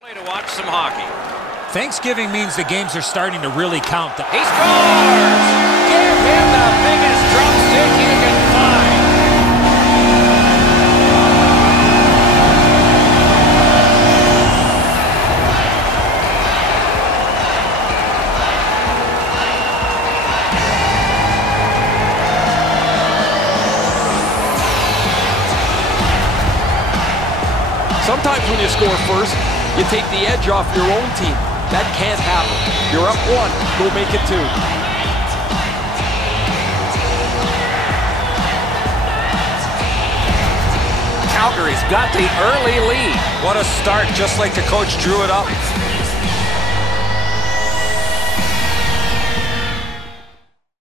To watch some hockey. Thanksgiving means the games are starting to really count. He scores! Give him the biggest drumstick you can find. Sometimes when you score first, you take the edge off your own team. That can't happen. You're up one, go make it two. Calgary's got the early lead. What a start, just like the coach drew it up.